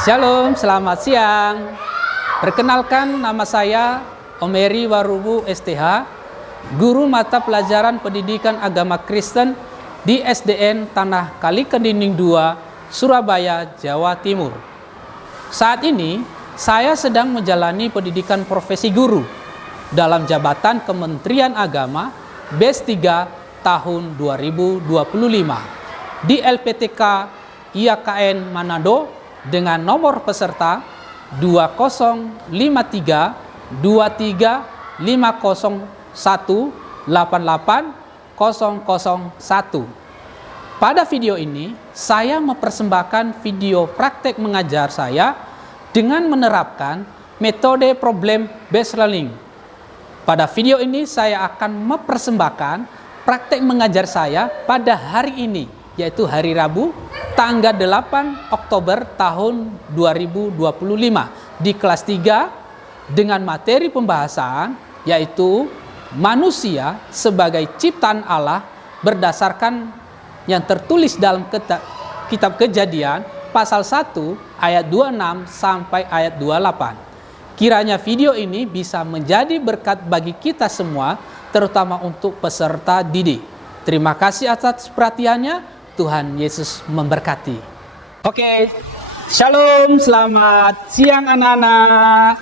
Shalom, selamat siang. Perkenalkan, nama saya Omeri Warubu STH, guru mata pelajaran pendidikan agama Kristen di SDN Tanah Kalikening 2, Surabaya, Jawa Timur. Saat ini, saya sedang menjalani pendidikan profesi guru dalam jabatan Kementerian Agama BES 3 tahun 2025 di LPTK IAKN Manado dengan nomor peserta 20532350188001. Pada video ini, saya mempersembahkan video praktek mengajar saya dengan menerapkan metode problem based learning. Pada video ini, saya akan mempersembahkan praktek mengajar saya pada hari ini, yaitu hari Rabu, tanggal 8 Oktober tahun 2025 di kelas 3 dengan materi pembahasan yaitu manusia sebagai ciptaan Allah berdasarkan yang tertulis dalam kitab Kejadian pasal 1 ayat 26 sampai ayat 28. Kiranya video ini bisa menjadi berkat bagi kita semua, terutama untuk peserta didik. Terima kasih atas perhatiannya. Tuhan Yesus memberkati. Oke, shalom, selamat siang anak-anak.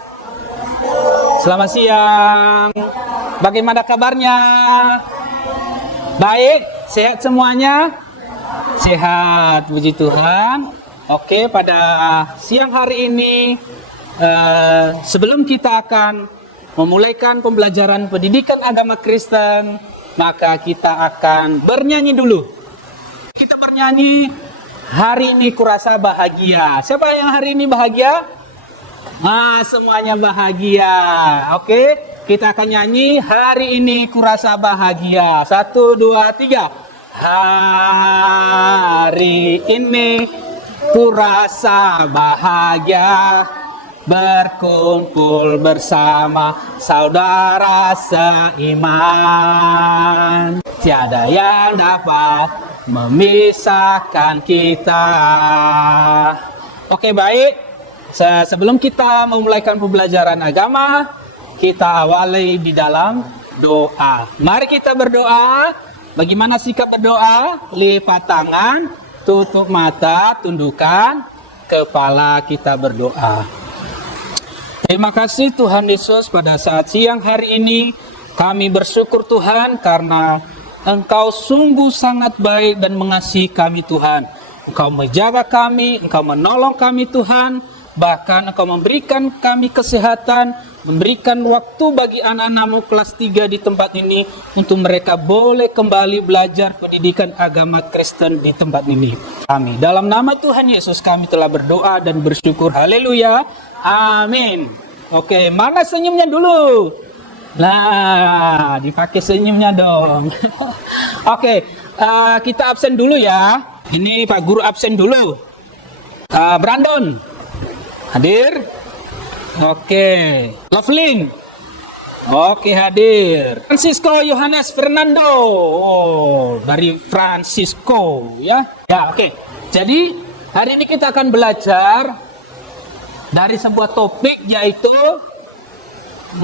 Selamat siang. Bagaimana kabarnya? Baik, sehat semuanya? Sehat, puji Tuhan. Oke, pada siang hari ini, sebelum kita akan memulaikan pembelajaran pendidikan agama Kristen, maka kita akan bernyanyi dulu. Kita bernyanyi, hari ini kurasa bahagia. Siapa yang hari ini bahagia? Semuanya bahagia. Oke, kita akan nyanyi, hari ini kurasa bahagia. 1, 2, 3. Hari ini kurasa bahagia, berkumpul bersama saudara seiman. Tiada yang dapat memisahkan kita. Oke, baik. Sebelum kita memulaikan pembelajaran agama, kita awali di dalam doa. Mari kita berdoa. Bagaimana sikap berdoa? Lipat tangan, tutup mata, tundukkan kepala, kita berdoa. Terima kasih Tuhan Yesus, pada saat siang hari ini kami bersyukur Tuhan karena Engkau sungguh sangat baik dan mengasihi kami Tuhan. Engkau menjaga kami, Engkau menolong kami Tuhan. Bahkan Engkau memberikan kami kesehatan, memberikan waktu bagi anak-anak-Mu kelas 3 di tempat ini untuk mereka boleh kembali belajar pendidikan agama Kristen di tempat ini. Amin. Dalam nama Tuhan Yesus kami telah berdoa dan bersyukur. Haleluya. Amin. Oke, mana senyumnya dulu? Nah, dipakai senyumnya dong. Oke, kita absen dulu ya. Ini Pak Guru absen dulu. Brandon, hadir? Oke. Loveling, oke, hadir. Francisco Yohanes Fernando, dari Francisco ya. Ya, oke. Jadi hari ini kita akan belajar dari sebuah topik, yaitu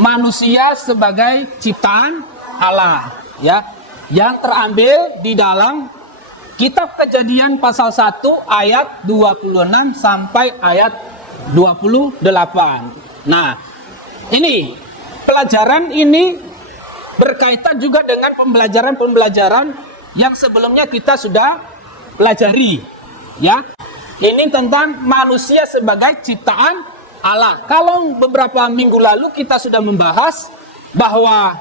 manusia sebagai ciptaan Allah, ya, yang terambil di dalam kitab Kejadian pasal 1 ayat 26 sampai ayat 28. Nah, ini pelajaran ini berkaitan juga dengan pembelajaran yang sebelumnya kita sudah pelajari, ya. Ini tentang manusia sebagai ciptaan Allah. Kalau beberapa minggu lalu kita sudah membahas bahwa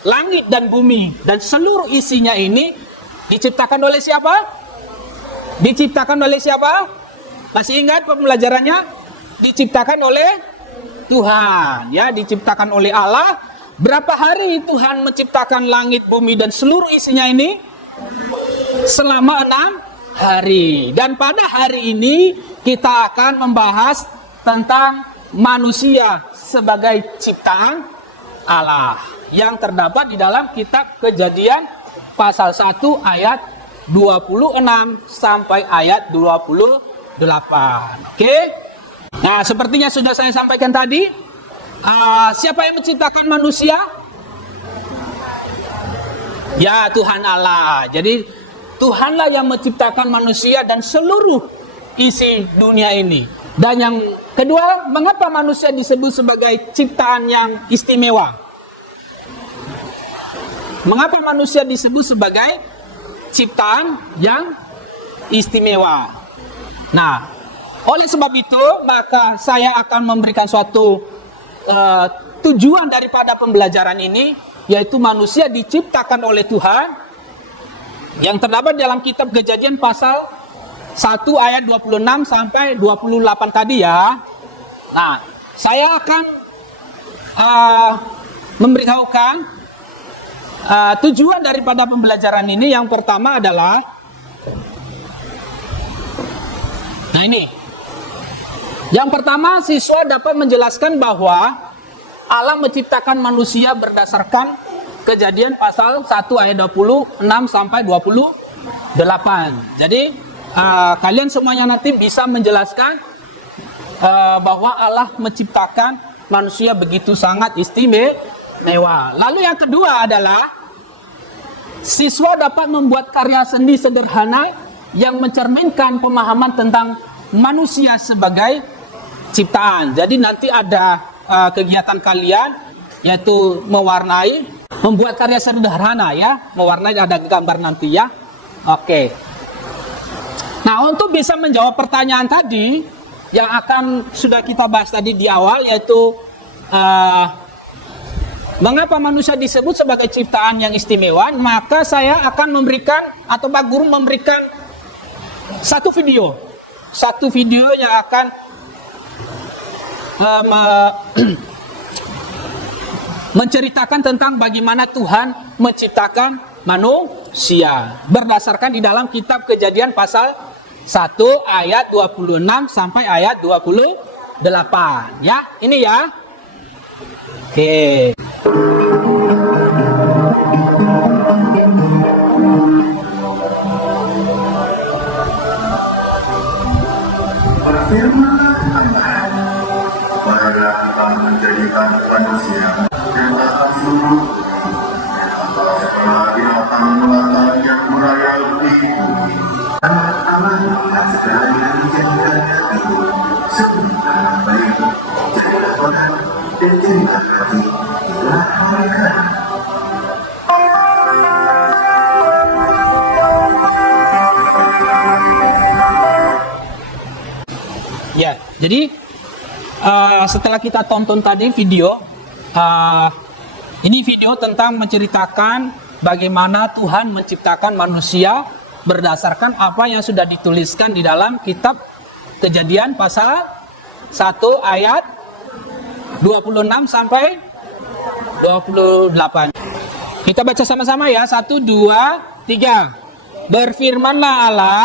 langit dan bumi dan seluruh isinya ini diciptakan oleh siapa? Diciptakan oleh siapa? Masih ingat pembelajarannya? Diciptakan oleh Tuhan, ya, diciptakan oleh Allah. Berapa hari Tuhan menciptakan langit, bumi dan seluruh isinya ini? Selama 6 hari. Dan pada hari ini kita akan membahas tentang manusia sebagai ciptaan Allah yang terdapat di dalam kitab Kejadian pasal 1 ayat 26 sampai ayat 28. Oke. Nah, sepertinya sudah saya sampaikan tadi, siapa yang menciptakan manusia? Ya, Tuhan Allah. Jadi Tuhanlah yang menciptakan manusia dan seluruh isi dunia ini. Dan yang kedua, mengapa manusia disebut sebagai ciptaan yang istimewa? Mengapa manusia disebut sebagai ciptaan yang istimewa? Nah, oleh sebab itu, maka saya akan memberikan suatu tujuan daripada pembelajaran ini, yaitu manusia diciptakan oleh Tuhan, yang terdapat dalam kitab Kejadian pasal 1 ayat 26 sampai 28 tadi ya. Nah, saya akan memberitahukan tujuan daripada pembelajaran ini. Yang pertama adalah, nah ini, yang pertama, siswa dapat menjelaskan bahwa Allah menciptakan manusia berdasarkan Kejadian pasal 1 ayat 26 sampai 28. Jadi kalian semuanya nanti bisa menjelaskan bahwa Allah menciptakan manusia begitu sangat istimewa. Lalu yang kedua adalah siswa dapat membuat karya seni sederhana yang mencerminkan pemahaman tentang manusia sebagai ciptaan. Jadi nanti ada kegiatan kalian, yaitu membuat karya sederhana ya, mewarnai, ada gambar nanti ya. Oke. Nah, untuk bisa menjawab pertanyaan tadi yang akan sudah kita bahas tadi di awal, yaitu mengapa manusia disebut sebagai ciptaan yang istimewa, maka saya akan memberikan, atau Pak Guru memberikan satu video yang akan menceritakan tentang bagaimana Tuhan menciptakan manusia berdasarkan di dalam kitab Kejadian pasal 1 ayat 26 sampai ayat 28 ya. Ini ya. Oke. Menjadikan manusia yang akan seluruh antara segala binatang melata yang merayap di bumi. Anak-anak dan segala yang dijadikannya itu sebenarnya baik. Jadilah Tuhan dan jadilah hati. Itulah mereka. Ya, jadi setelah kita tonton tadi video, ini video tentang menceritakan bagaimana Tuhan menciptakan manusia berdasarkan apa yang sudah dituliskan di dalam kitab Kejadian pasal 1 ayat 26 sampai 28. Kita baca sama-sama ya, 1, 2, 3. Berfirmanlah Allah,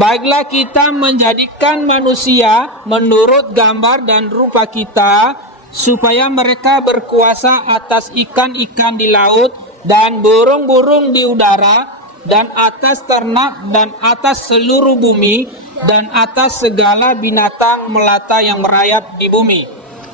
baiklah kita menjadikan manusia menurut gambar dan rupa kita, supaya mereka berkuasa atas ikan-ikan di laut dan burung-burung di udara, dan atas ternak dan atas seluruh bumi, dan atas segala binatang melata yang merayap di bumi.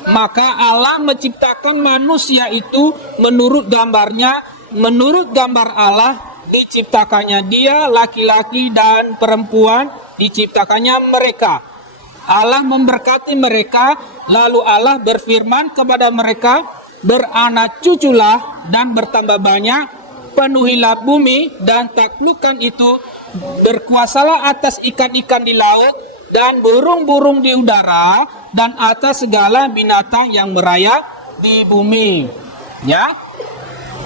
Maka Allah menciptakan manusia itu menurut gambarnya, menurut gambar Allah diciptakannya dia, laki-laki dan perempuan diciptakannya mereka. Allah memberkati mereka, lalu Allah berfirman kepada mereka, beranak cuculah dan bertambah banyak, penuhilah bumi dan taklukkan itu, berkuasalah atas ikan-ikan di laut dan burung-burung di udara dan atas segala binatang yang merayap di bumi. Ya.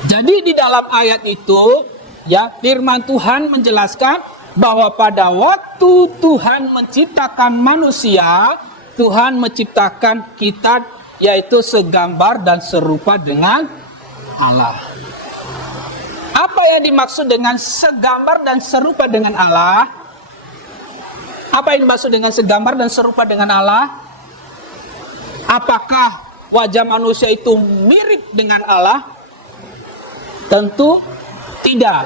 Jadi di dalam ayat itu, ya, firman Tuhan menjelaskan bahwa pada waktu Tuhan menciptakan manusia, Tuhan menciptakan kita, yaitu segambar dan serupa dengan Allah. Apa yang dimaksud dengan segambar dan serupa dengan Allah? Apa yang dimaksud dengan segambar dan serupa dengan Allah? Apakah wajah manusia itu mirip dengan Allah? Tentu tidak.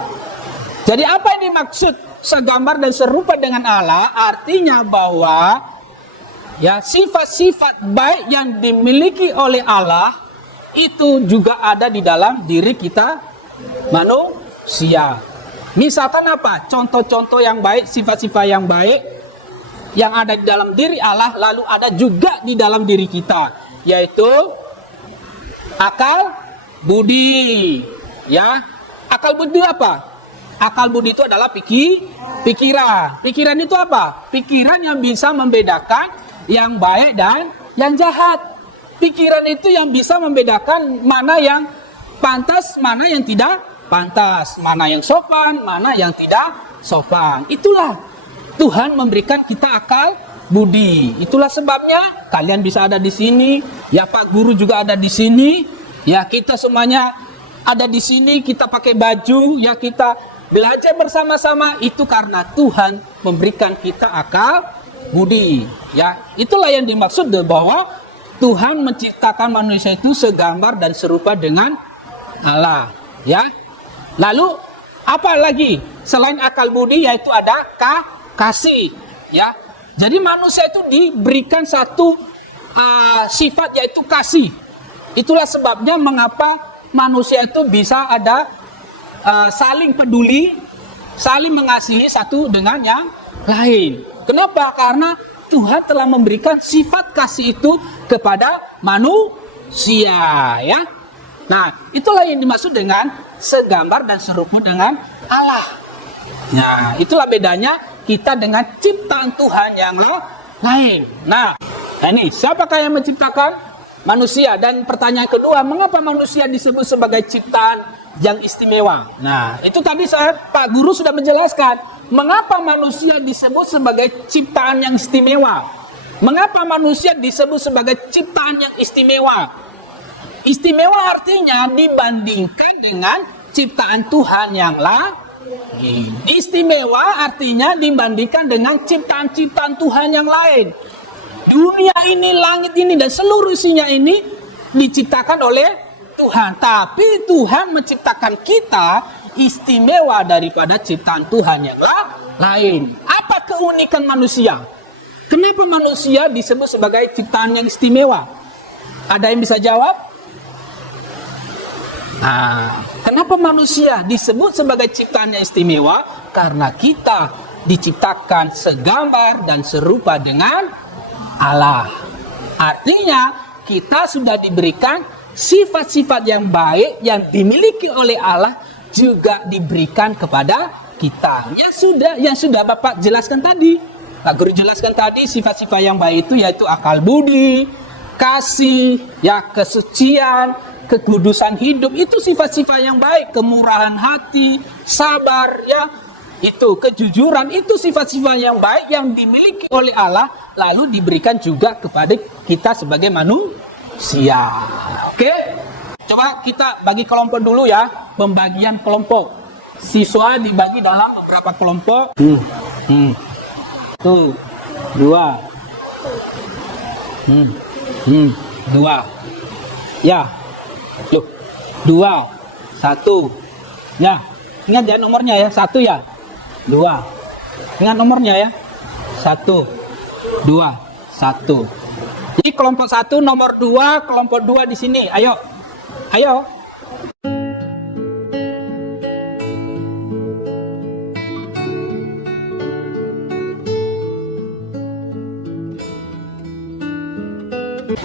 Jadi apa yang dimaksud segambar dan serupa dengan Allah, artinya bahwa ya sifat-sifat baik yang dimiliki oleh Allah itu juga ada di dalam diri kita manusia. Misalkan apa? Contoh-contoh yang baik, sifat-sifat yang baik yang ada di dalam diri Allah lalu ada juga di dalam diri kita, yaitu akal budi. Ya, akal budi apa? Akal budi itu adalah pikiran. Pikiran itu apa? Pikiran yang bisa membedakan yang baik dan yang jahat. Pikiran itu yang bisa membedakan mana yang pantas, mana yang tidak pantas, mana yang sopan, mana yang tidak sopan. Itulah Tuhan memberikan kita akal budi. Itulah sebabnya kalian bisa ada di sini, ya Pak Guru juga ada di sini, ya kita semuanya ada di sini, kita pakai baju, ya kita belajar bersama-sama, itu karena Tuhan memberikan kita akal budi. Ya, itulah yang dimaksud bahwa Tuhan menciptakan manusia itu segambar dan serupa dengan Allah. Ya, lalu apa lagi selain akal budi, yaitu ada kasih. Ya, jadi manusia itu diberikan satu sifat, yaitu kasih. Itulah sebabnya mengapa manusia itu bisa ada saling peduli, saling mengasihi satu dengan yang lain. Kenapa? Karena Tuhan telah memberikan sifat kasih itu kepada manusia, ya. Nah, itulah yang dimaksud dengan segambar dan serupa dengan Allah. Nah, itulah bedanya kita dengan ciptaan Tuhan yang lain. Nah, ini siapakah yang menciptakan? Manusia. Dan pertanyaan kedua, mengapa manusia disebut sebagai ciptaan yang istimewa? Nah, itu tadi Pak Guru sudah menjelaskan mengapa manusia disebut sebagai ciptaan yang istimewa. Mengapa manusia disebut sebagai ciptaan yang istimewa? Istimewa artinya dibandingkan dengan ciptaan Tuhan yang lain. Istimewa artinya dibandingkan dengan ciptaan-ciptaan Tuhan yang lain. Dunia ini, langit ini, dan seluruh isinya ini diciptakan oleh Tuhan. Tapi Tuhan menciptakan kita istimewa daripada ciptaan Tuhan yang lain. Apa keunikan manusia? Kenapa manusia disebut sebagai ciptaan yang istimewa? Ada yang bisa jawab? Nah, kenapa manusia disebut sebagai ciptaan yang istimewa? Karena kita diciptakan segambar dan serupa dengan Allah. Artinya kita sudah diberikan sifat-sifat yang baik yang dimiliki oleh Allah juga diberikan kepada kita. Yang sudah Bapak jelaskan tadi. Pak Guru jelaskan tadi sifat-sifat yang baik itu yaitu akal budi, kasih, ya kesucian, kekudusan hidup, itu sifat-sifat yang baik, kemurahan hati, sabar, ya. Itu kejujuran, itu sifat-sifat yang baik yang dimiliki oleh Allah lalu diberikan juga kepada kita sebagai manusia. Oke? Coba kita bagi kelompok dulu ya, pembagian kelompok. Siswa dibagi dalam beberapa kelompok. Tuh, 2. 2. Ya. Loh, 2. 1. Ya. Ingat ya nomornya ya, 1 ya. 2. Ingat nomornya ya. 1, 2, 1. Jadi kelompok 1 nomor 2, kelompok 2 di sini. Ayo. Ayo.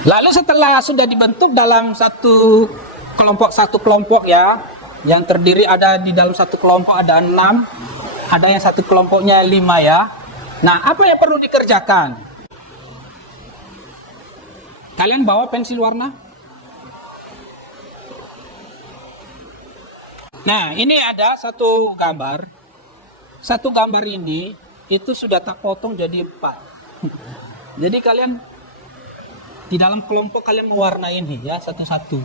Lalu setelah sudah dibentuk dalam satu kelompok ya, yang terdiri ada di dalam satu kelompok ada 6, ada yang satu kelompoknya 5 ya. Nah, apa yang perlu dikerjakan? Kalian bawa pensil warna? Nah, ini ada satu gambar. Satu gambar ini itu sudah tak potong jadi 4. Jadi kalian di dalam kelompok kalian mewarnai ini ya satu-satu.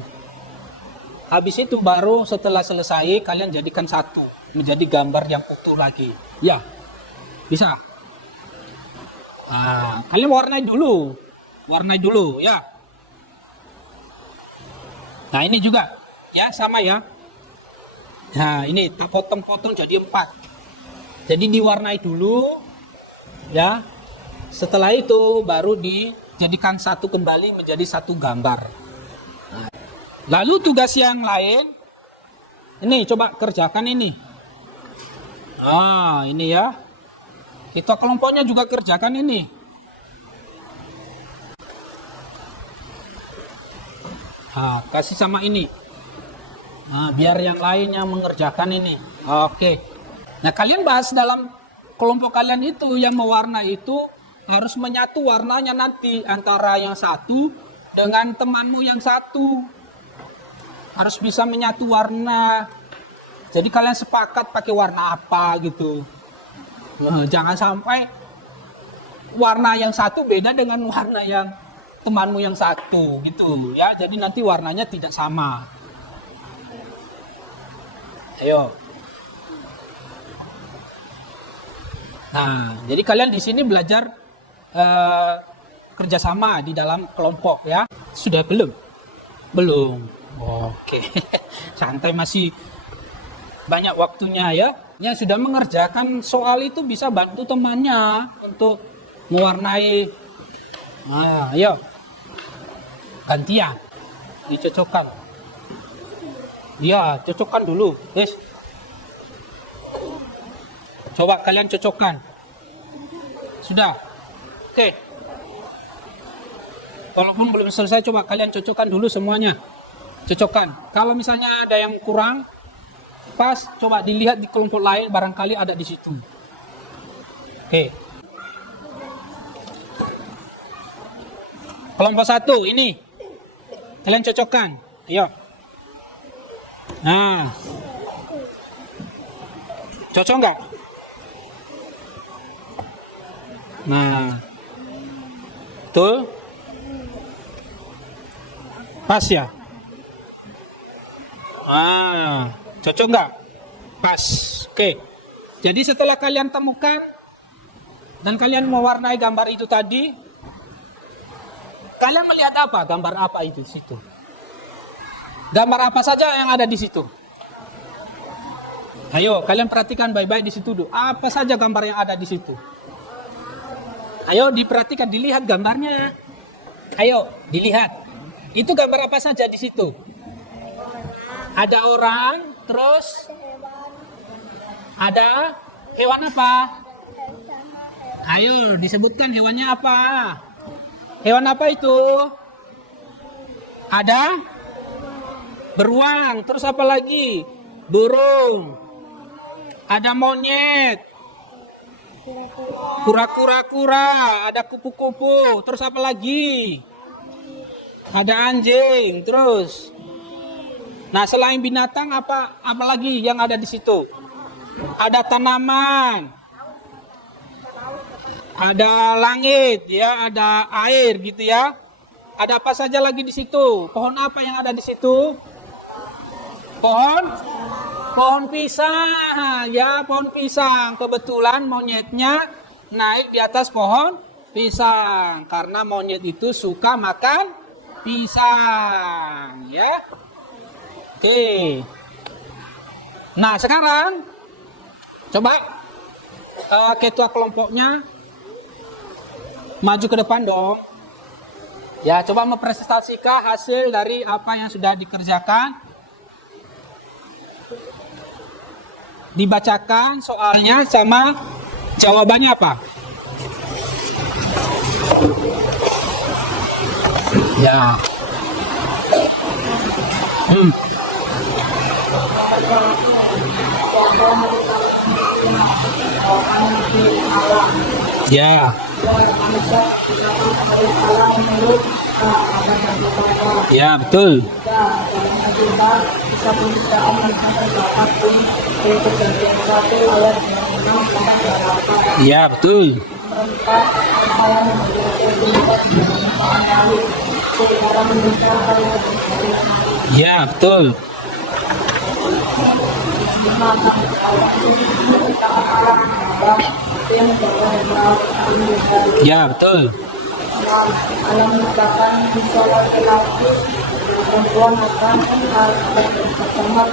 Habis itu baru setelah selesai kalian jadikan satu menjadi gambar yang utuh lagi. Ya, bisa. Nah, kalian warnai dulu ya. Nah ini juga ya sama ya. Nah ini tak potong-potong jadi 4. Jadi diwarnai dulu, ya. Setelah itu baru dijadikan satu kembali menjadi satu gambar. Lalu tugas yang lain, ini coba kerjakan ini. Ah, ini ya. Kita kelompoknya juga kerjakan ini. Nah, kasih sama ini. Nah, biar yang lain yang mengerjakan ini. Oke. Nah, kalian bahas dalam kelompok kalian itu yang mewarnai itu harus menyatu warnanya nanti antara yang satu dengan temanmu yang satu. Harus bisa menyatu warna. Jadi kalian sepakat pakai warna apa gitu. Nah, jangan sampai warna yang satu beda dengan warna yang temanmu yang satu gitu ya. Jadi nanti warnanya tidak sama. Ayo. Nah, jadi kalian di sini belajar kerjasama di dalam kelompok ya. Sudah belum? Belum. Oke. Santai, masih banyak waktunya ya. Yang sudah mengerjakan soal itu bisa bantu temannya untuk mewarnai. Nah, ayo. Gantian. Dicocokkan. Ya, cocokkan dulu. Yes. Coba kalian cocokkan. Sudah. Oke. Walaupun belum selesai, coba kalian cocokkan dulu semuanya. Cocokkan. Kalau misalnya ada yang kurang pas, coba dilihat di kelompok lain, barangkali ada di situ. Oke. Kelompok 1 ini. Kalian cocokkan. Ayo. Nah. Cocok nggak? Nah. Betul? Pas ya? Ah, cocok nggak? Pas. Oke. Jadi setelah kalian temukan dan kalian mewarnai gambar itu tadi, kalian melihat apa? Gambar apa itu di situ? Gambar apa saja yang ada di situ? Ayo, kalian perhatikan baik-baik di situ dulu. Apa saja gambar yang ada di situ? Ayo, diperhatikan, dilihat gambarnya. Ayo, dilihat. Itu gambar apa saja di situ? Ada orang, terus ada hewan apa? Ayo, disebutkan hewannya apa? Hewan apa itu? Ada beruang, terus apa lagi? Burung. Ada monyet. Kura-kura, ada kupu-kupu, terus apa lagi? Ada anjing, terus. Nah, selain binatang apa lagi yang ada di situ? Ada tanaman. Ada langit ya, ada air gitu ya. Ada apa saja lagi di situ? Pohon apa yang ada di situ? Pohon pisang ya, pohon pisang. Kebetulan monyetnya naik di atas pohon pisang karena monyet itu suka makan pisang ya. Oke. Nah, sekarang coba ketua kelompoknya maju ke depan dong. Ya, coba mempresentasikan hasil dari apa yang sudah dikerjakan. Dibacakan soalnya sama jawabannya apa? Ya. Ya. Ya, betul. Ya, betul. Ya, betul. Ya, betul. Alam merupakan bisa laki-laki perempuan akan bersama.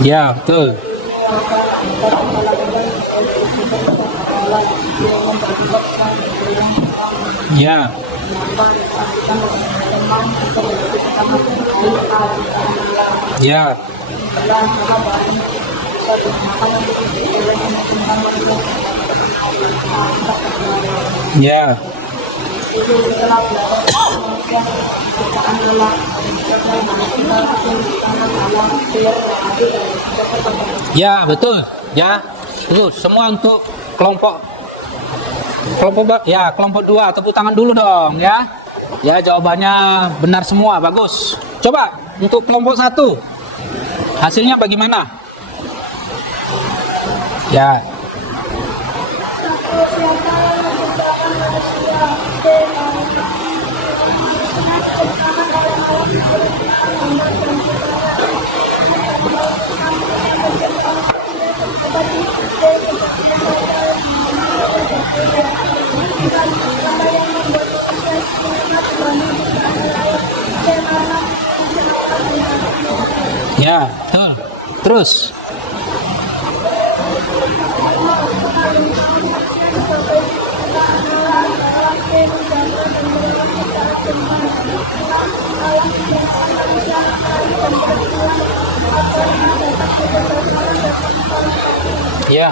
Ya, betul. Kita melakukan Allah yang memperbuatkan Ya. Ya. Ya. Ya, betul. Ya, betul. Semua untuk kelompok kelompok 2. Tepuk tangan dulu dong ya. Ya, jawabannya benar semua. Bagus. Coba untuk kelompok 1. Hasilnya bagaimana? Ya. Ya, betul. Terus. Ya.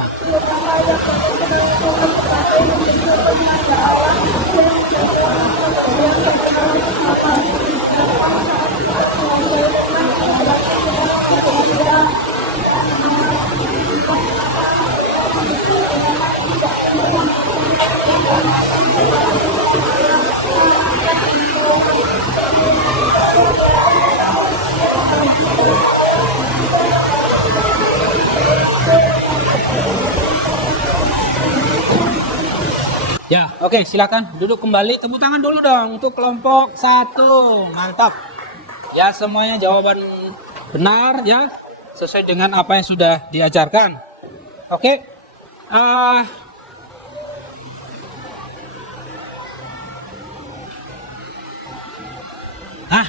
Ya, oke, silakan duduk kembali. Tepuk tangan dulu dong untuk kelompok 1. Mantap. Ya, semuanya jawaban benar ya, sesuai dengan apa yang sudah diajarkan. Oke.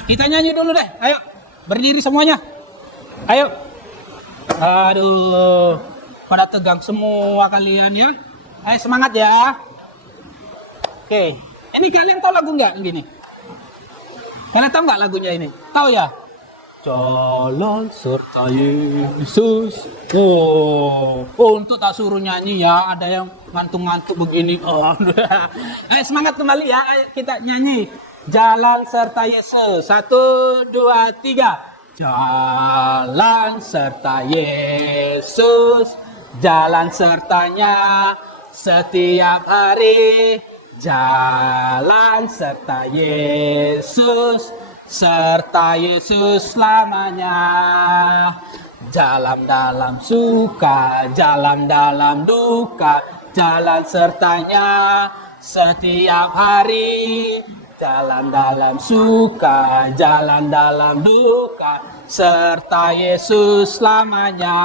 Kita nyanyi dulu deh. Ayo, berdiri semuanya. Ayo. Aduh, pada tegang semua kalian ya. Ayo semangat ya. Oke, ini kalian tahu lagu nggak gini? Kalian tahu nggak lagunya ini? Tahu ya? Jalan serta Yesus. Untuk tak suruh nyanyi ya, ada yang ngantuk-ngantuk begini. Ayo semangat kembali ya, ayo kita nyanyi. Jalan serta Yesus. 1, 2, 3. Jalan serta Yesus, jalan sertanya setiap hari. Jalan serta Yesus, serta Yesus selamanya. Jalan dalam suka, jalan dalam duka, jalan sertanya setiap hari. Jalan dalam suka, jalan dalam duka, serta Yesus selamanya.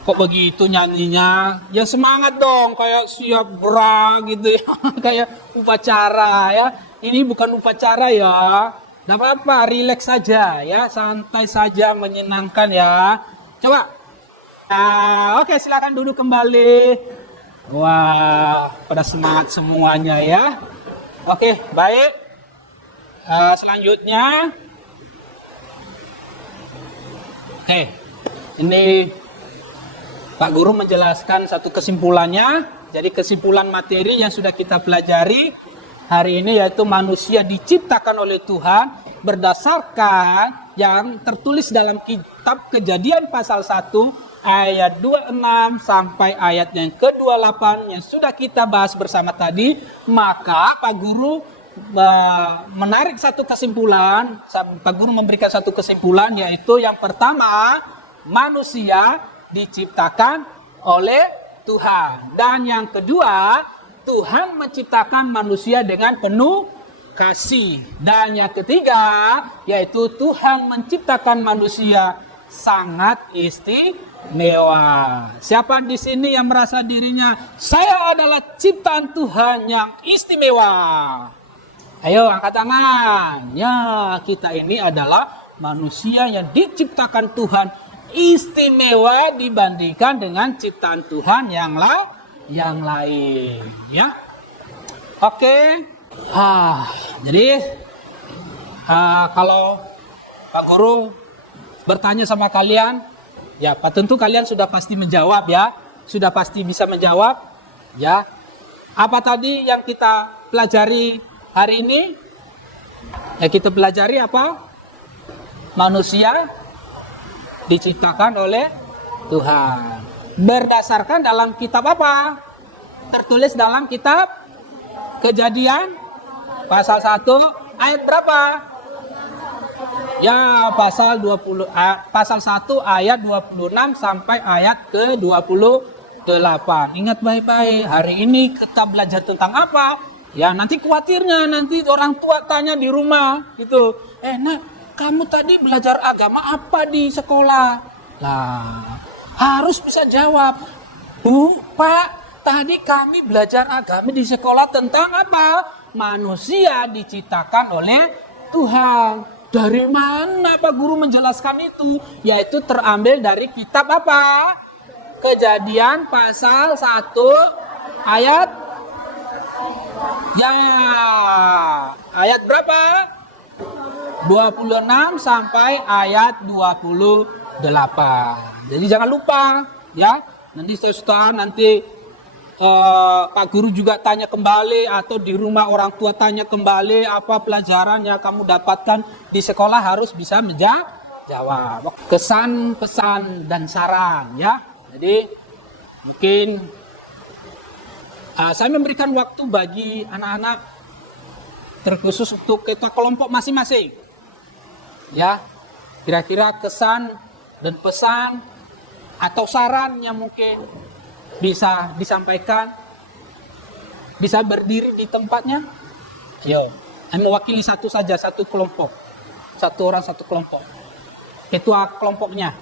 Kok begitu nyanyinya? Ya semangat dong, kayak siap berang gitu ya. Kayak upacara ya. Ini bukan upacara ya. Tidak apa-apa, rileks saja ya. Santai saja, menyenangkan ya. Coba. Oke, silakan duduk kembali. Wah, pada semangat semuanya ya. Oke, baik. Selanjutnya. Oke, ini Pak Guru menjelaskan satu kesimpulannya. Jadi kesimpulan materi yang sudah kita pelajari hari ini yaitu manusia diciptakan oleh Tuhan berdasarkan yang tertulis dalam kitab Kejadian pasal 1 ayat 26 sampai ayat yang ke-28 yang sudah kita bahas bersama tadi. Maka Pak Guru menarik satu kesimpulan. Pak Guru memberikan satu kesimpulan, yaitu yang pertama, manusia diciptakan oleh Tuhan. Dan yang kedua, Tuhan menciptakan manusia dengan penuh kasih. Dan yang ketiga, yaitu Tuhan menciptakan manusia sangat istimewa. Siapa di sini yang merasa dirinya, saya adalah ciptaan Tuhan yang istimewa? Ayo angkat tangan. Ya, kita ini adalah manusia yang diciptakan Tuhan istimewa dibandingkan dengan ciptaan Tuhan yang lain, ya. Oke. Jadi kalau Pak Guru bertanya sama kalian, ya Pak, tentu kalian sudah pasti menjawab ya, sudah pasti bisa menjawab, ya. Apa tadi yang kita pelajari hari ini? Ya, kita pelajari apa? Manusia diciptakan oleh Tuhan. Berdasarkan dalam kitab apa? Tertulis dalam kitab Kejadian pasal 1 ayat berapa? Ya, pasal 1 ayat 26 sampai ayat ke-28. Ingat baik-baik, hari ini kita belajar tentang apa? Ya, nanti khawatirnya nanti orang tua tanya di rumah gitu. Nak, kamu tadi belajar agama apa di sekolah? Lah, harus bisa jawab. Bu, Pak, tadi kami belajar agama di sekolah tentang apa? Manusia diciptakan oleh Tuhan. Dari mana Pak Guru menjelaskan itu? Yaitu terambil dari kitab apa? Kejadian pasal 1 ayat, ya, ayat berapa? 26 sampai ayat 28. Jadi jangan lupa ya. Nanti saudara nanti Pak Guru juga tanya kembali, atau di rumah orang tua tanya kembali apa pelajaran yang kamu dapatkan di sekolah, harus bisa menjawab. Kesan, pesan, dan saran ya. Jadi mungkin saya memberikan waktu bagi anak-anak terkhusus untuk kita kelompok masing-masing. Ya, kira-kira kesan dan pesan atau saran yang mungkin bisa disampaikan, bisa berdiri di tempatnya. Yo, mewakili satu saja, satu kelompok, satu orang satu kelompok. Ketua kelompoknya,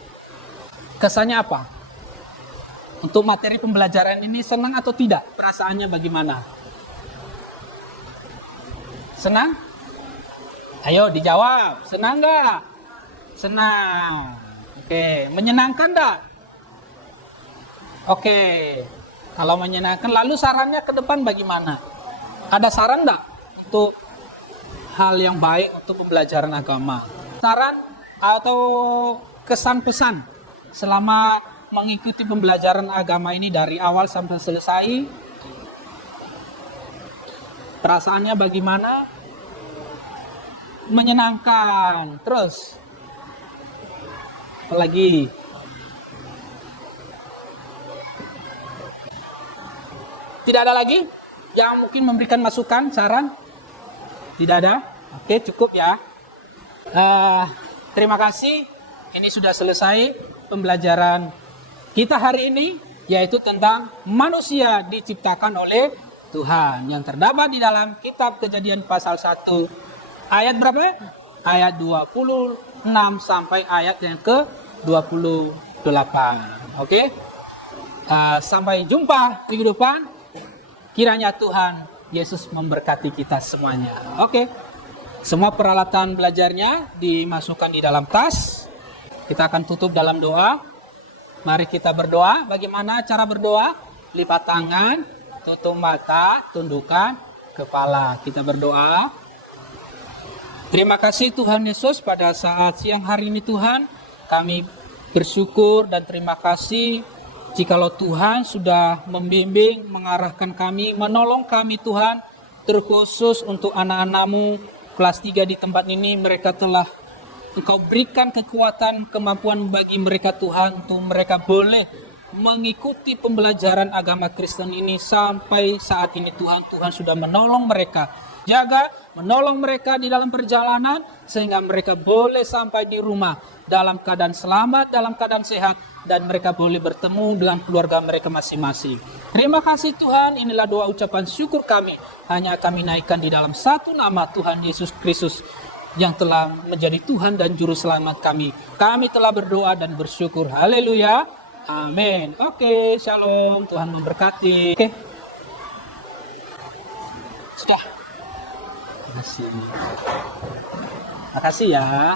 kesannya apa? Untuk materi pembelajaran ini senang atau tidak? Perasaannya bagaimana? Senang? Ayo dijawab, senang nggak? Senang. Oke, menyenangkan nggak? Oke, kalau menyenangkan, lalu sarannya ke depan bagaimana? Ada saran nggak untuk hal yang baik untuk pembelajaran agama? Saran atau kesan pesan selama mengikuti pembelajaran agama ini dari awal sampai selesai? Perasaannya bagaimana? Menyenangkan. Terus apa lagi? Tidak ada lagi yang mungkin memberikan masukan, saran? Tidak ada? Oke, cukup ya. Terima kasih. Ini sudah selesai pembelajaran kita hari ini, yaitu tentang manusia diciptakan oleh Tuhan, yang terdapat di dalam kitab Kejadian pasal 1 ayat berapa? Ayat 26 sampai ayat yang ke-28. Oke. Sampai jumpa minggu depan. Kiranya Tuhan Yesus memberkati kita semuanya. Oke. Semua peralatan belajarnya dimasukkan di dalam tas. Kita akan tutup dalam doa. Mari kita berdoa. Bagaimana cara berdoa? Lipat tangan, tutup mata, tundukkan kepala. Kita berdoa. Terima kasih Tuhan Yesus, pada saat siang hari ini Tuhan, kami bersyukur dan terima kasih jikalau Tuhan sudah membimbing, mengarahkan kami, menolong kami Tuhan, terkhusus untuk anak-anak-Mu kelas 3 di tempat ini. Mereka telah Engkau berikan kekuatan, kemampuan bagi mereka Tuhan, untuk mereka boleh mengikuti pembelajaran agama Kristen ini sampai saat ini Tuhan. Tuhan sudah menolong mereka, jaga, menolong mereka di dalam perjalanan, sehingga mereka boleh sampai di rumah dalam keadaan selamat, dalam keadaan sehat, dan mereka boleh bertemu dengan keluarga mereka masing-masing. Terima kasih Tuhan, inilah doa ucapan syukur kami, hanya kami naikkan di dalam satu nama, Tuhan Yesus Kristus, yang telah menjadi Tuhan dan Juru Selamat kami. Kami telah berdoa dan bersyukur. Haleluya. Amin. Oke, shalom. Tuhan memberkati. Oke. Sudah. Terima kasih ya.